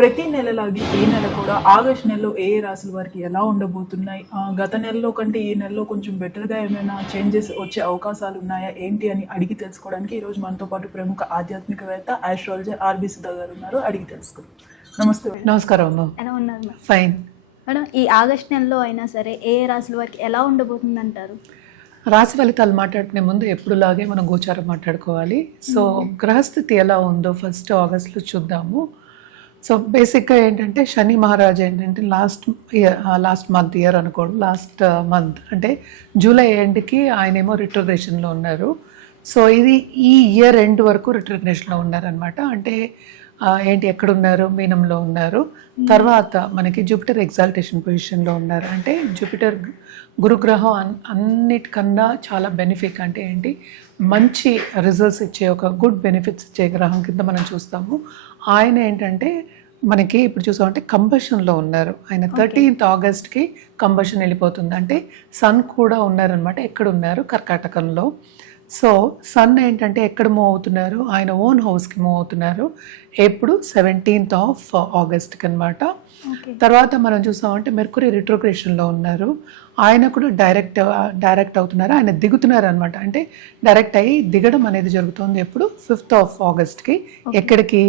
ప్రతి నెలలాగే ఈ నెల కూడా ఆగస్ట్ నెలలో ఏ ఏ రాశుల వారికి ఎలా ఉండబోతున్నాయి, గత నెలలో కంటే ఈ నెలలో కొంచెం బెటర్గా ఏమైనా చేంజెస్ వచ్చే అవకాశాలు ఉన్నాయా ఏంటి అని అడిగి తెలుసుకోవడానికి ఈరోజు మనతో పాటు ప్రముఖ ఆధ్యాత్మికవేత్త ఆస్ట్రాలజర్ ఆర్బి సుధా గారు ఉన్నారు. అడిగి తెలుసుకుందాం. నమస్తే. నమస్కారం అమ్మ. ఎలా ఉన్నారు మేడం? ఫైన్ మేడం, ఈ ఆగస్ట్ నెలలో అయినా సరే ఏ ఏ రాశుల వారికి ఎలా ఉండబోతుంది అంటారు? రాశి ఫలితాలు మాట్లాడుకునే ముందు ఎప్పుడులాగే మనం గోచారం మాట్లాడుకోవాలి. సో గ్రహస్థితి ఎలా ఉందో ఫస్ట్ ఆగస్ట్లో చూద్దాము. సో బేసిక్గా ఏంటంటే శని మహారాజు ఏంటంటే లాస్ట్ మంత్ అనుకోండి, లాస్ట్ మంత్ అంటే జూలై ఎండ్కి ఆయనేమో రిట్రోగ్రేషన్లో ఉన్నారు. సో ఇది ఈ ఇయర్ ఎండ్ వరకు రిట్రోగ్రేషన్లో ఉన్నారనమాట. అంటే ఏంటి ఎక్కడున్నారు, మీనంలో ఉన్నారు. తర్వాత మనకి జూపిటర్ ఎగ్జాల్టేషన్ పొజిషన్లో ఉన్నారు. అంటే జూపిటర్ గురుగ్రహం అన్నిటికన్నా చాలా బెనిఫిట్, అంటే ఏంటి మంచి రిజల్ట్స్ ఇచ్చే ఒక గుడ్ బెనిఫిట్స్ ఇచ్చే గ్రహం కింద మనం చూస్తాము. ఆయన ఏంటంటే మనకి ఇప్పుడు చూసామంటే కంబషన్లో ఉన్నారు. ఆయన 13th ఆగస్ట్కి కంబషన్ వెళ్ళిపోతుంది. అంటే సన్ కూడా ఉన్నారనమాట. ఎక్కడ ఉన్నారు? కర్కాటకంలో. సో సన్ ఏంటంటే ఎక్కడ మూవ్ అవుతున్నారు? ఆయన ఓన్ హౌస్కి మూవ్ అవుతున్నారు. ఎప్పుడు 17th ఆగస్ట్కి అనమాట. తర్వాత మనం చూసామంటే మెర్కురీ రిట్రోగ్రేషన్లో ఉన్నారు. ఆయన కూడా డైరెక్ట్ అవుతున్నారు. ఆయన దిగుతున్నారు అనమాట. అంటే డైరెక్ట్ అయ్యి దిగడం అనేది జరుగుతుంది ఎప్పుడు 5th ఆగస్ట్కి. ఎక్కడికి?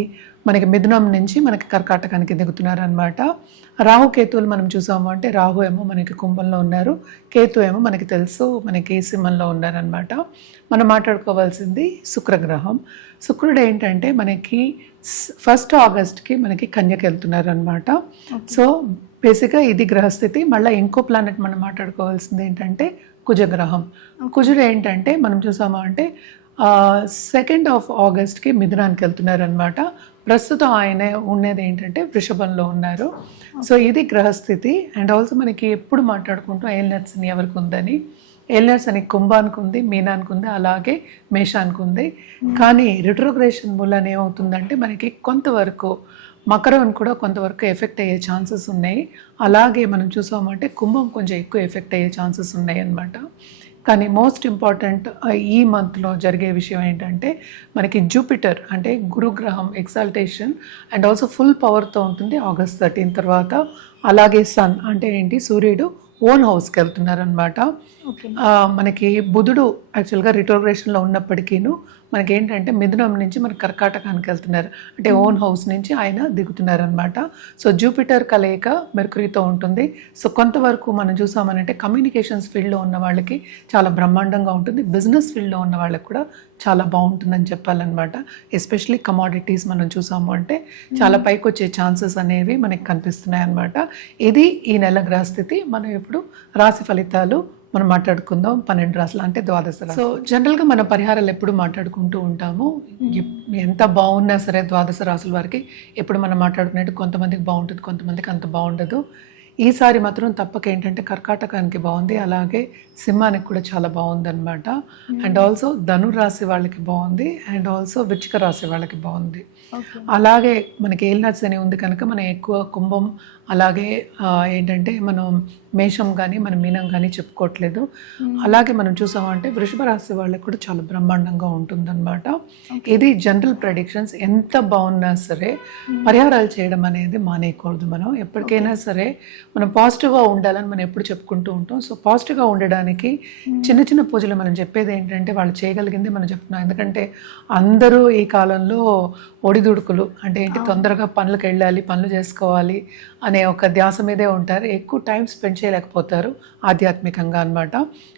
మనకి మిథునం నుంచి మనకి కర్కాటకానికి దిగుతున్నారు అనమాట. రాహు కేతువులు మనం చూసాము అంటే రాహు ఏమో మనకి కుంభంలో ఉన్నారు, కేతు ఏమో మనకి తెలుసు మనకి సింహంలో ఉన్నారనమాట. మనం మాట్లాడుకోవాల్సింది శుక్రగ్రహం. శుక్రుడు ఏంటంటే మనకి 1st ఆగస్ట్కి మనకి కన్యకి వెళ్తున్నారు అనమాట. సో బేసిక్గా ఇది గ్రహస్థితి. మళ్ళీ ఇంకో ప్లానెట్ మనం మాట్లాడుకోవాల్సింది ఏంటంటే కుజగ్రహం. కుజుడు ఏంటంటే మనం చూసాము అంటే 2nd ఆగస్ట్కి మిథునానికి వెళ్తున్నారు అనమాట. ప్రస్తుతం ఆయన ఉన్నది ఏంటంటే వృషభంలో ఉన్నారు. సో ఇది గ్రహస్థితి. అండ్ ఆల్సో మనకి ఎప్పుడు మాట్లాడుకుంటాం ఏలినట్స్ అని ఎవరికి ఉందని. ఏలినట్స్ అని కుంభానికి ఉంది, మీనానికి ఉంది, అలాగే మేషానికి ఉంది. కానీ రిట్రోగ్రేషన్ మూలన ఏమవుతుందంటే మనకి కొంతవరకు మకరం కూడా కొంతవరకు ఎఫెక్ట్ అయ్యే ఛాన్సెస్ ఉన్నాయి. అలాగే మనం చూసామంటే కుంభం కొంచెం ఎక్కువ ఎఫెక్ట్ అయ్యే ఛాన్సెస్ ఉన్నాయి అన్నమాట. కానీ మోస్ట్ ఇంపార్టెంట్ ఈ మంత్లో జరిగే విషయం ఏంటంటే మనకి జూపిటర్ అంటే గురుగ్రహం ఎగ్జాల్టేషన్ అండ్ ఆల్సో ఫుల్ పవర్తో ఉంటుంది ఆగస్ట్ 13 తర్వాత. అలాగే సన్ అంటే ఏంటి సూర్యుడు ఓన్ హౌస్కి వెళ్తున్నారు అనమాట. మనకి బుధుడు యాక్చువల్గా రిట్రోగ్రేషన్లో ఉన్నప్పటికీను మనకి ఏంటంటే మిథునం నుంచి మనకి కర్కాటకానికి వెళ్తున్నారు. అంటే ఓన్ హౌస్ నుంచి ఆయన దిగుతున్నారు అనమాట. సో జూపిటర్ కలయిక మెర్కురీతో ఉంటుంది. సో కొంతవరకు మనం చూసామనంటే కమ్యూనికేషన్స్ ఫీల్డ్లో ఉన్న వాళ్ళకి చాలా బ్రహ్మాండంగా ఉంటుంది. బిజినెస్ ఫీల్డ్లో ఉన్న వాళ్ళకి కూడా చాలా బాగుంటుందని చెప్పాలన్నమాట. ఎస్పెషలీ కమాడిటీస్ మనం చూసాము అంటే చాలా పైకి వచ్చే ఛాన్సెస్ అనేవి మనకి కనిపిస్తున్నాయి అన్నమాట. ఇది ఈ నెల గ్రహస్థితి. మనం ఇప్పుడు రాశి ఫలితాలు మనం మాట్లాడుకుందాం. 12 రాశులు అంటే 12 రాశులు. సో జనరల్గా మన పరిహారాలు ఎప్పుడు మాట్లాడుకుంటూ ఉంటాము. ఎంత బాగున్నా సరే 12 రాశుల వారికి ఎప్పుడు మనం మాట్లాడుకునేట్టు కొంతమందికి బాగుంటుంది, కొంతమందికి అంత బాగుండదు. ఈసారి మాత్రం తప్పక ఏంటంటే కర్కాటకానికి బాగుంది, అలాగే సింహానికి కూడా చాలా బాగుంది అనమాట. అండ్ ఆల్సో ధనురాశి వాళ్ళకి బాగుంది, అండ్ ఆల్సో వృశ్చిక రాశి వాళ్ళకి బాగుంది. అలాగే మనకి ఏలినాట్స్ అని ఉంది కనుక మనం ఎక్కువ కుంభం అలాగే ఏంటంటే మనం మేషం కానీ మనం మీనం కానీ చెప్పుకోవట్లేదు. అలాగే మనం చూసామంటే వృషభ రాశి వాళ్ళకి కూడా చాలా బ్రహ్మాండంగా ఉంటుందన్నమాట. ఇది జనరల్ ప్రెడిక్షన్స్. ఎంత బాగున్నా సరే పరిహారాలు చేయడం అనేది మానేయకూడదు. మనం ఎప్పటికైనా సరే మనం పాజిటివ్గా ఉండాలని మనం ఎప్పుడు చెప్పుకుంటూ ఉంటాం. సో పాజిటివ్గా ఉండడానికి చిన్న చిన్న పూజలు మనం చెప్పేది ఏంటంటే వాళ్ళు చేయగలిగింది మనం చెప్తున్నాం. ఎందుకంటే అందరూ ఈ కాలంలో ఒడిదుడుకులు అంటే ఏంటి తొందరగా పనులకు వెళ్ళాలి, పనులు చేసుకోవాలి అనే ఒక ధ్యాస మీదే ఉంటారు. ఎక్కువ టైం స్పెండ్ చేయలేకపోతారు ఆధ్యాత్మికంగా అనమాట.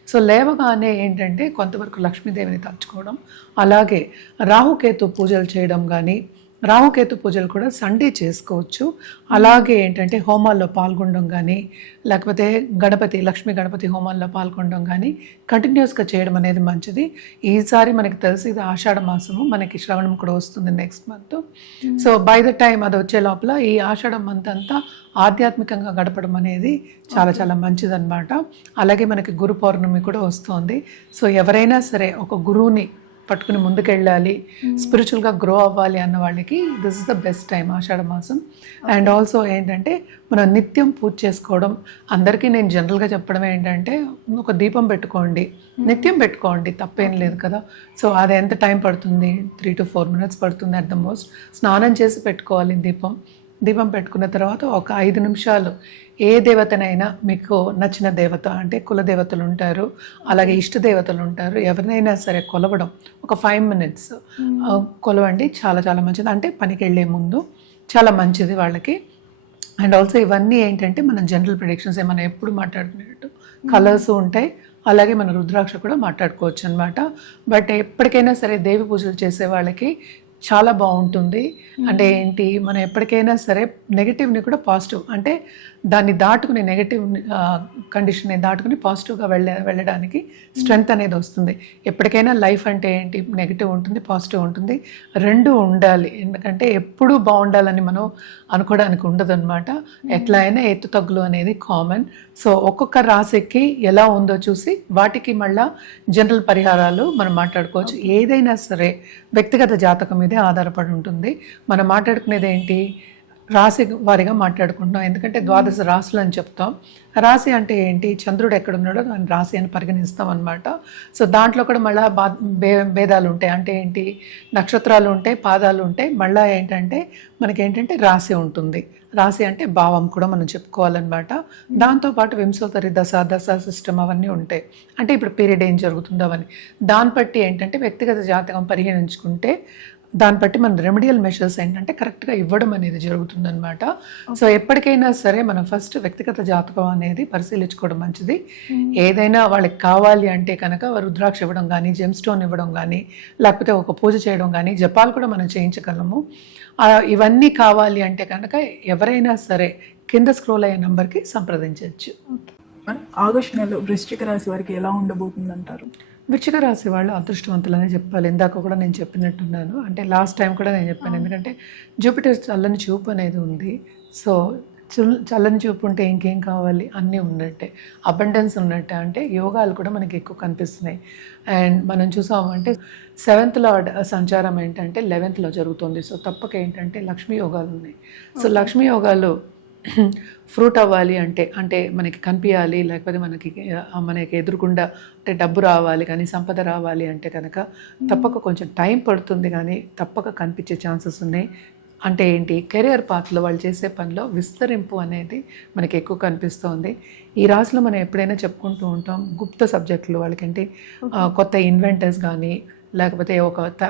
సో లేవగానే ఏంటంటే కొంతవరకు లక్ష్మీదేవిని తలుచుకోవడం, అలాగే రాహుకేతు పూజలు చేయడం కానీ, రాహుకేతు పూజలు కూడా సండే చేసుకోవచ్చు. అలాగే ఏంటంటే హోమాల్లో పాల్గొనడం కానీ, లేకపోతే లక్ష్మీ గణపతి హోమాల్లో పాల్గొనడం కానీ కంటిన్యూస్గా చేయడం అనేది మంచిది. ఈసారి మనకి తెలిసి ఇది ఆషాఢ మాసము, మనకి శ్రవణం కూడా వస్తుంది next month. So by the time అది వచ్చే లోపల ఈ ఆషాఢ మంత్ అంతా ఆధ్యాత్మికంగా గడపడం అనేది చాలా చాలా మంచిదన్నమాట. అలాగే మనకి గురు పౌర్ణమి కూడా వస్తుంది. సో ఎవరైనా సరే ఒక గురువుని పట్టుకుని ముందుకెళ్ళాలి, స్పిరిచువల్గా గ్రో అవ్వాలి అన్న వాళ్ళకి this is the best time Ashadha మాసం. అండ్ ఆల్సో ఏంటంటే మనం నిత్యం పూజ చేసుకోవడం. అందరికీ నేను జనరల్గా చెప్పడం ఏంటంటే ఒక దీపం పెట్టుకోండి, నిత్యం పెట్టుకోండి, తప్పేం లేదు కదా. సో అది ఎంత టైం పడుతుంది? 3 to 4 minutes పడుతుంది అట్ ద మోస్ట్. స్నానం చేసి పెట్టుకోవాలి దీపం. దీపం పెట్టుకున్న తర్వాత ఒక 5 నిమిషాలు ఏ దేవతనైనా మీకు నచ్చిన దేవత అంటే కుల దేవతలు ఉంటారు, అలాగే ఇష్ట దేవతలు ఉంటారు, ఎవరినైనా సరే కొలవడం ఒక 5 minutes కొలవండి. చాలా చాలా మంచిది. అంటే పనికి వెళ్ళే ముందు చాలా మంచిది వాళ్ళకి. అండ్ ఆల్సో ఇవన్నీ ఏంటంటే మనం జనరల్ ప్రిడిక్షన్స్ మనం ఎప్పుడు మాట్లాడుకునేటట్టు కలర్స్ ఉంటాయి, అలాగే మన రుద్రాక్ష కూడా మాట్లాడుకోవచ్చు అనమాట. బట్ ఎప్పటికైనా సరే దేవి పూజలు చేసే వాళ్ళకి చాలా బాగుంటుంది. అంటే ఏంటి, మనం ఎప్పటికైనా సరే నెగిటివ్ని కూడా పాజిటివ్ అంటే దాన్ని దాటుకుని నెగిటివ్ కండిషన్ని దాటుకుని పాజిటివ్గా వెళ్ళడానికి స్ట్రెంగ్త్ అనేది వస్తుంది. ఎప్పటికైనా లైఫ్ అంటే ఏంటి, నెగిటివ్ ఉంటుంది, పాజిటివ్ ఉంటుంది, రెండు ఉండాలి. ఎందుకంటే ఎప్పుడూ బాగుండాలని మనం అనుకోవడానికి ఉండదు అనమాట. ఎట్లా అయినా ఎత్తు తగ్గులు అనేది కామన్. సో ఒక్కొక్క రాశికి ఎలా ఉందో చూసి వాటికి మళ్ళా జనరల్ పరిహారాలు మనం మాట్లాడుకోవచ్చు. ఏదైనా సరే వ్యక్తిగత జాతకం మీదే ఆధారపడి ఉంటుంది. మనం మాట్లాడుకునేది ఏంటి, రాశి వారిగా మాట్లాడుకుంటున్నాం. ఎందుకంటే 12 రాశులు అని చెప్తాం. రాశి అంటే ఏంటి, చంద్రుడు ఎక్కడున్నాడో దాన్ని రాశి అని పరిగణిస్తాం అనమాట. సో దాంట్లో కూడా మళ్ళీ భేదాలు ఉంటాయి. అంటే ఏంటి, నక్షత్రాలు ఉంటాయి, పాదాలు ఉంటాయి, మళ్ళీ ఏంటంటే మనకేంటంటే రాశి ఉంటుంది. రాశి అంటే భావం కూడా మనం చెప్పుకోవాలన్నమాట. దాంతోపాటు వింశోత్తరి దశ సిస్టమ్ అవన్నీ ఉంటాయి. అంటే ఇప్పుడు పీరియడ్ ఏం జరుగుతుందో అవన్నీ దాన్ని బట్టి ఏంటంటే వ్యక్తిగత జాతకం పరిగణించుకుంటే దాన్ని బట్టి మన రెమెడియల్ మెషర్స్ ఏంటంటే కరెక్ట్గా ఇవ్వడం అనేది జరుగుతుందన్నమాట. సో ఎప్పటికైనా సరే మనం ఫస్ట్ వ్యక్తిగత జాతకం అనేది పరిశీలించుకోవడం మంచిది. ఏదైనా వాళ్ళకి కావాలి అంటే కనుక రుద్రాక్ష ఇవ్వడం కానీ, జెమ్ స్టోన్ ఇవ్వడం కానీ, లేకపోతే ఒక పూజ చేయడం కానీ, జపాలు కూడా మనం చేయించగలము. ఇవన్నీ కావాలి అంటే కనుక ఎవరైనా సరే కింద స్క్రోల్ అయ్యే నెంబర్కి సంప్రదించవచ్చు. ఆగస్టు నెలలో వృశ్చిక రాశి వారికి ఎలా ఉండబోతుందంటారు? వృశ్చిక రాశి వాళ్ళు అదృష్టవంతులనే చెప్పాలి. ఇందాక కూడా నేను చెప్పినట్టున్నాను, అంటే లాస్ట్ టైం కూడా నేను చెప్పాను. ఎందుకంటే జూపిటర్ చల్లని చూపు అనేది ఉంది. సో చల్లని చూపు ఉంటే ఇంకేం కావాలి, అన్నీ ఉన్నట్టే, అబండెన్స్ ఉన్నట్టే. అంటే యోగాలు కూడా మనకి ఎక్కువ కనిపిస్తున్నాయి. అండ్ మనం చూసామంటే 7th లార్డ్ సంచారం ఏంటంటే 11th జరుగుతుంది. సో తప్పక ఏంటంటే లక్ష్మీ యోగాలు ఉన్నాయి. సో లక్ష్మీ యోగాలు ఫ్రూట్ అవ్వాలి అంటే మనకి కనిపించాలి, లేకపోతే మనకి ఎదురుకుండా అంటే డబ్బు రావాలి కానీ, సంపద రావాలి అంటే కనుక తప్పక కొంచెం టైం పడుతుంది కానీ తప్పక కనిపించే ఛాన్సెస్ ఉన్నాయి. అంటే ఏంటి, కెరియర్ పాత్లో వాళ్ళు చేసే పనిలో విస్తరింపు అనేది మనకి ఎక్కువ కనిపిస్తోంది. ఈ రాశిలో మనం ఎప్పుడైనా చెప్పుకుంటూ ఉంటాం గుప్త సబ్జెక్టులు వాళ్ళకంటే కొత్త ఇన్వెంటర్స్ కానీ, లేకపోతే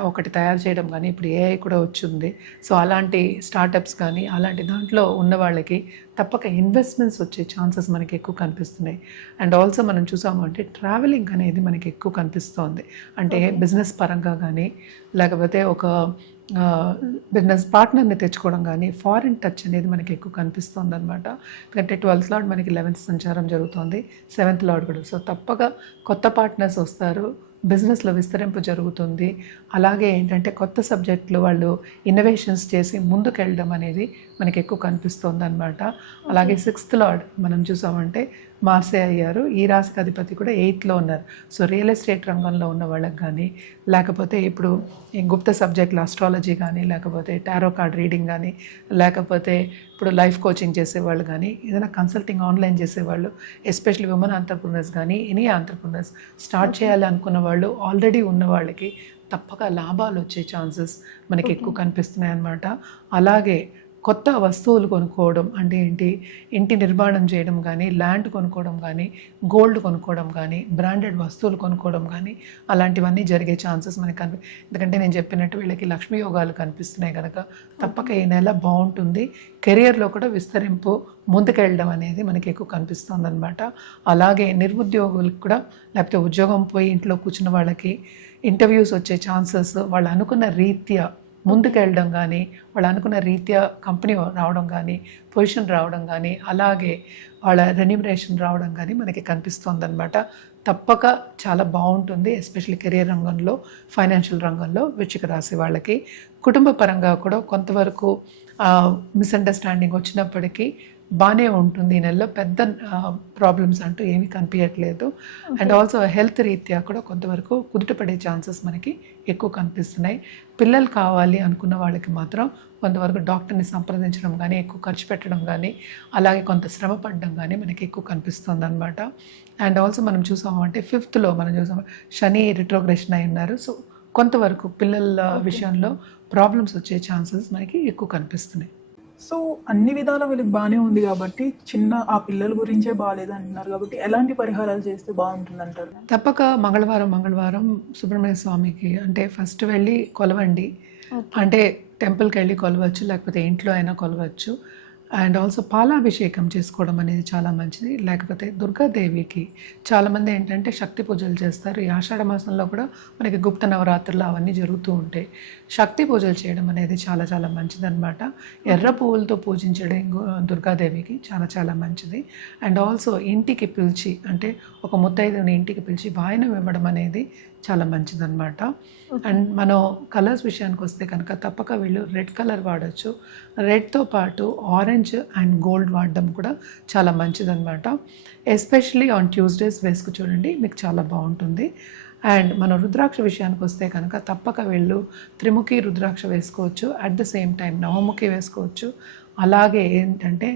ఒకటి తయారు చేయడం కానీ, ఇప్పుడు ఏఐ కూడా వచ్చింది. సో అలాంటి స్టార్టప్స్ కానీ అలాంటి దాంట్లో ఉన్న వాళ్ళకి తప్పక ఇన్వెస్ట్మెంట్స్ వచ్చే ఛాన్సెస్ మనకి ఎక్కువ కనిపిస్తున్నాయి. అండ్ ఆల్సో మనం చూసామంటే ట్రావెలింగ్ అనేది మనకి ఎక్కువ కనిపిస్తోంది. అంటే బిజినెస్ పరంగా కానీ, లేకపోతే ఒక బిజినెస్ పార్ట్నర్ని తెచ్చుకోవడం కానీ, ఫారిన్ టచ్ అనేది మనకి ఎక్కువ కనిపిస్తుంది అనమాట. ఎందుకంటే 12th లార్డ్ మనకి 11th సంచారం జరుగుతుంది, 7th లార్డ్ కూడా. సో తప్పక కొత్త పార్ట్నర్స్ వస్తారు, బిజినెస్లో విస్తరింపు జరుగుతుంది. అలాగే ఏంటంటే కొత్త సబ్జెక్టులు వాళ్ళు ఇన్నోవేషన్స్ చేసి ముందుకెళ్ళడం అనేది మనకి ఎక్కువ కనిపిస్తుంది అనమాట. అలాగే 6th లార్డ్ మనం చూసామంటే మార్సే అయ్యారు. ఈ రాశికి అధిపతి కూడా 8th ఉన్నారు. సో రియల్ ఎస్టేట్ రంగంలో ఉన్న వాళ్ళకి కానీ, లేకపోతే ఇప్పుడు ఈ గుప్త సబ్జెక్టులు అస్ట్రాలజీ కానీ, లేకపోతే టారో కార్డ్ రీడింగ్ కానీ, లేకపోతే ఇప్పుడు లైఫ్ కోచింగ్ చేసేవాళ్ళు కానీ, ఏదైనా కన్సల్టింగ్ ఆన్లైన్ చేసేవాళ్ళు, ఎస్పెషల్లీ ఉమెన్ ఆంటర్ప్రినర్స్ కానీ, ఎనీ ఆంటర్ప్రినర్స్ స్టార్ట్ చేయాలి అనుకున్న వాళ్ళు, ఆల్రెడీ ఉన్న వాళ్ళకి తప్పక లాభాలు వచ్చే ఛాన్సెస్ మనకి ఎక్కువ కనిపిస్తున్నాయి అన్నమాట. అలాగే కొత్త వస్తువులు కొనుక్కోవడం అంటే ఏంటి, ఇంటి నిర్మాణం చేయడం కానీ, ల్యాండ్ కొనుక్కోవడం కానీ, గోల్డ్ కొనుక్కోవడం కానీ, బ్రాండెడ్ వస్తువులు కొనుక్కోవడం కానీ, అలాంటివన్నీ జరిగే ఛాన్సెస్ మనకి ఎందుకంటే నేను చెప్పినట్టు వీళ్ళకి లక్ష్మీ యోగాలు కనిపిస్తున్నాయి కనుక తప్పక ఈ నెల బాగుంటుంది. కెరియర్లో కూడా విస్తరింపు ముందుకెళ్ళడం అనేది మనకి ఎక్కువ కనిపిస్తుంది అనమాట. అలాగే నిరుద్యోగులకు కూడా, లేకపోతే ఉద్యోగం పోయి ఇంట్లో కూర్చున్న వాళ్ళకి ఇంటర్వ్యూస్ వచ్చే ఛాన్సెస్, వాళ్ళు అనుకున్న రీత్యా ముందుకెళ్ళడం కానీ, వాళ్ళు అనుకున్న రీత్యా కంపెనీ రావడం కానీ, పొజిషన్ రావడం కానీ, అలాగే వాళ్ళ రెన్యూమరేషన్ రావడం కానీ మనకి కనిపిస్తుంది అనమాట. తప్పక చాలా బాగుంటుంది, ఎస్పెషల్లీ కెరియర్ రంగంలో, ఫైనాన్షియల్ రంగంలో వృశ్చిక రాశి వాళ్ళకి. కుటుంబ పరంగా కూడా కొంతవరకు మిస్అండర్స్టాండింగ్ వచ్చినప్పటికీ బాగానే ఉంటుంది. ఈ నెలలో పెద్ద ప్రాబ్లమ్స్ అంటూ ఏమీ కనిపించట్లేదు. అండ్ ఆల్సో హెల్త్ రీత్యా కూడా కొంతవరకు కుదుటపడే ఛాన్సెస్ మనకి ఎక్కువ కనిపిస్తున్నాయి. పిల్లలు కావాలి అనుకున్న వాళ్ళకి మాత్రం కొంతవరకు డాక్టర్ని సంప్రదించడం కానీ, ఎక్కువ ఖర్చు పెట్టడం కానీ, అలాగే కొంత శ్రమ పడడం కానీ మనకి ఎక్కువ కనిపిస్తుంది అనమాట. అండ్ ఆల్సో మనం చూసామంటే 5th మనం చూసాము శని రిట్రోగ్రెషన్ అయి ఉన్నారు. సో కొంతవరకు పిల్లల విషయంలో ప్రాబ్లమ్స్ వచ్చే ఛాన్సెస్ మనకి ఎక్కువ కనిపిస్తున్నాయి. సో అన్ని విధాలా వీళ్ళకి బాగానే ఉంది కాబట్టి ఆ పిల్లల గురించే బాగాలేదు అంటున్నారు కాబట్టి ఎలాంటి పరిహారాలు చేస్తే బాగుంటుంది అంటారు? తప్పక మంగళవారం సుబ్రహ్మణ్య స్వామికి అంటే ఫస్ట్ వెళ్ళి కొలవండి. అంటే టెంపుల్కి వెళ్ళి కొలవచ్చు, లేకపోతే ఇంట్లో అయినా కొలవచ్చు. అండ్ ఆల్సో పాలాభిషేకం చేసుకోవడం అనేది చాలా మంచిది. లేకపోతే దుర్గాదేవికి చాలామంది ఏంటంటే శక్తి పూజలు చేస్తారు. ఈ ఆషాఢ మాసంలో కూడా మనకి గుప్త నవరాత్రులు అవన్నీ జరుగుతూ ఉంటాయి. శక్తి పూజలు చేయడం అనేది చాలా చాలా మంచిదన్నమాట. ఎర్ర పువ్వులతో పూజించడం దుర్గాదేవికి చాలా చాలా మంచిది. అండ్ ఆల్సో ఇంటికి పిలిచి అంటే ఒక ముత్తైదుని ఇంటికి పిలిచి వాయనం ఇవ్వడం అనేది చాలా మంచిదన్నమాట. అండ్ మనం కలర్స్ విషయానికి వస్తే కనుక తప్పక వీళ్ళు రెడ్ కలర్ వాడచ్చు. రెడ్తో పాటు ఆరెంజ్ అండ్ గోల్డ్ వాడడం కూడా చాలా మంచిదన్నమాట. ఎస్పెషలీ ఆన్ ట్యూస్డేస్ వేసుకు చూడండి, మీకు చాలా బాగుంటుంది. అండ్ మన రుద్రాక్ష విషయానికి వస్తే కనుక తప్పక వీళ్ళు త్రిముఖి రుద్రాక్ష వేసుకోవచ్చు. అట్ ద సేమ్ టైం నవముఖి వేసుకోవచ్చు. అలాగే ఏంటంటే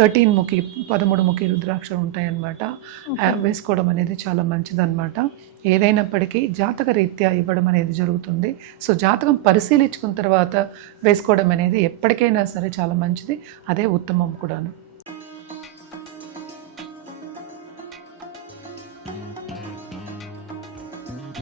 13 ముఖి రుద్రాక్షలు ఉంటాయన్నమాట. వేసుకోవడం అనేది చాలా మంచిదన్నమాట. ఏదైనప్పటికీ జాతక రీత్యా ఇవ్వడం అనేది జరుగుతుంది. సో జాతకం పరిశీలించుకున్న తర్వాత వేసుకోవడం అనేది ఎప్పటికైనా సరే చాలా మంచిది, అదే ఉత్తమం కూడాను.